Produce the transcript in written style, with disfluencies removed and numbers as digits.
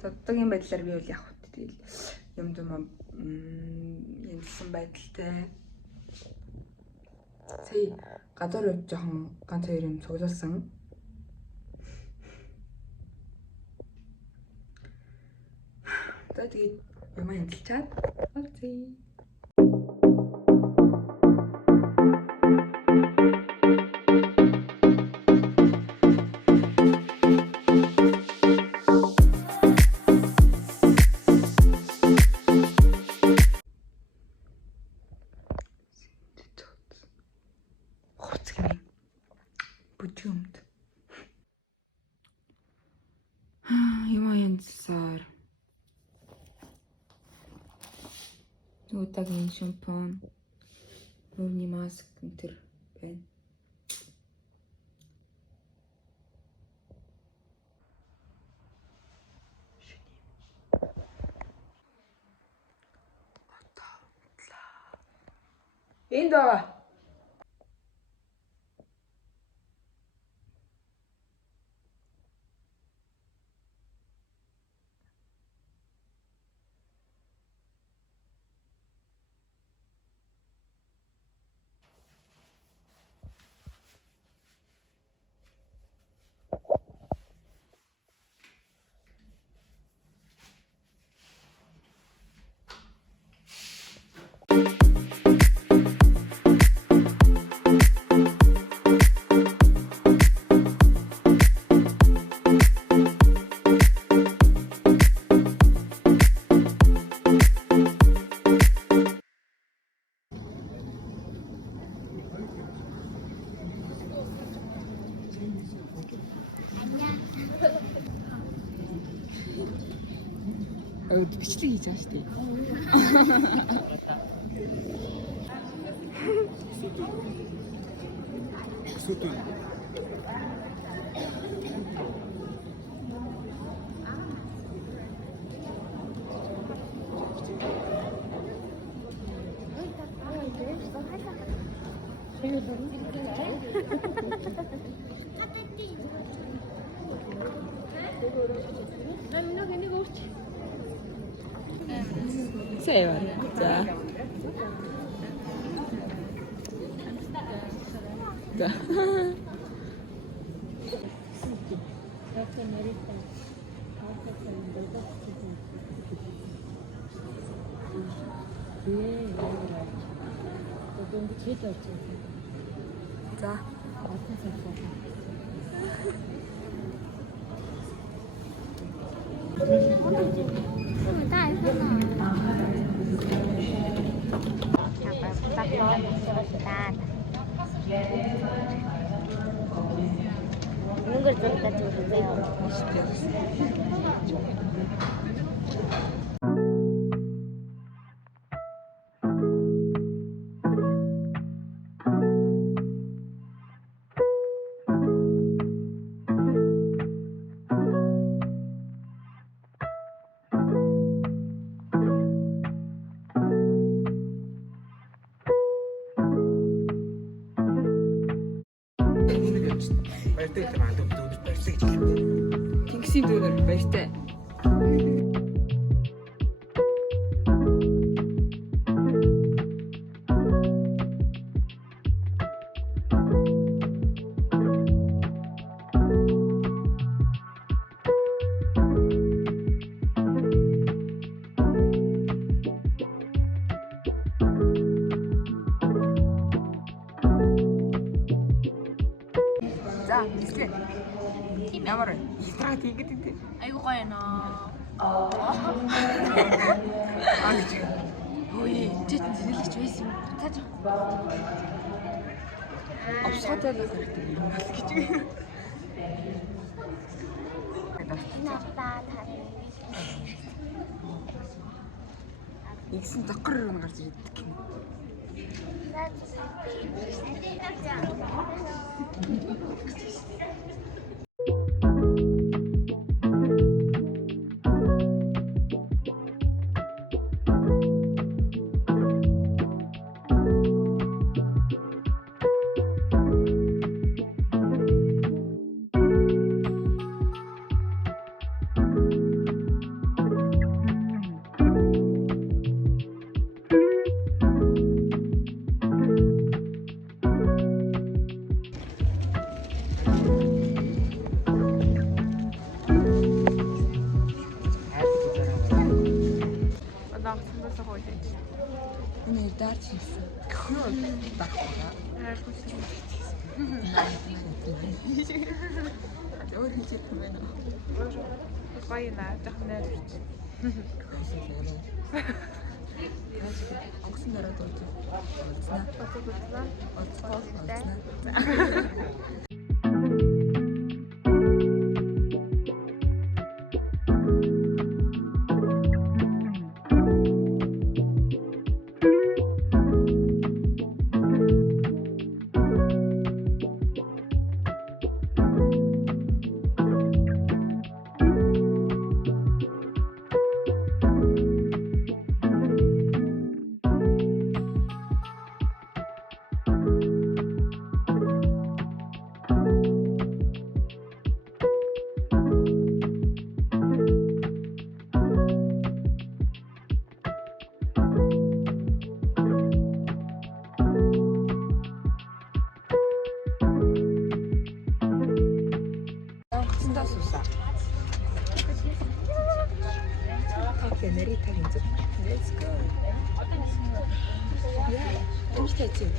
Тэгээд одоогийн байдлаар би бол яг хөт тэгэл юм янзсан байдалтай. Сая гадуур явж жоохон ганц хоёр юм цуглуулсан. За тэгээд юм хяналтчаад болцъё. Бүжгөмд. Юм янзсаар. Удаагийн шампунь, мөрний маск энэ байна. Энд байгаа. Бичлэг хийж байгаа шүү дээ. Супер. Säg bara. Да. За. Нугар зурдаг үзээ. Тэнгисийн дүүнэр баяртай. За, хэлээ. Ямар ятраад ингэж энэ. Айгуу гоё нөө. Агч. Ой, чит зинэлж байсан юм. Цааж. Авсгаатай л хэрэгтэй юм бас гэж. Надаа тань. Игсэн докор руу гарч ирдэг юм. evde 할 수 있어. 그건 나 거야. 어디 제품에 나. Bayına, tahmin et. 무슨 나라도 어디? 어디나? 어디나? Cinta susah. Oke, Nerita gitu. Let's go. Ya, terus kecil.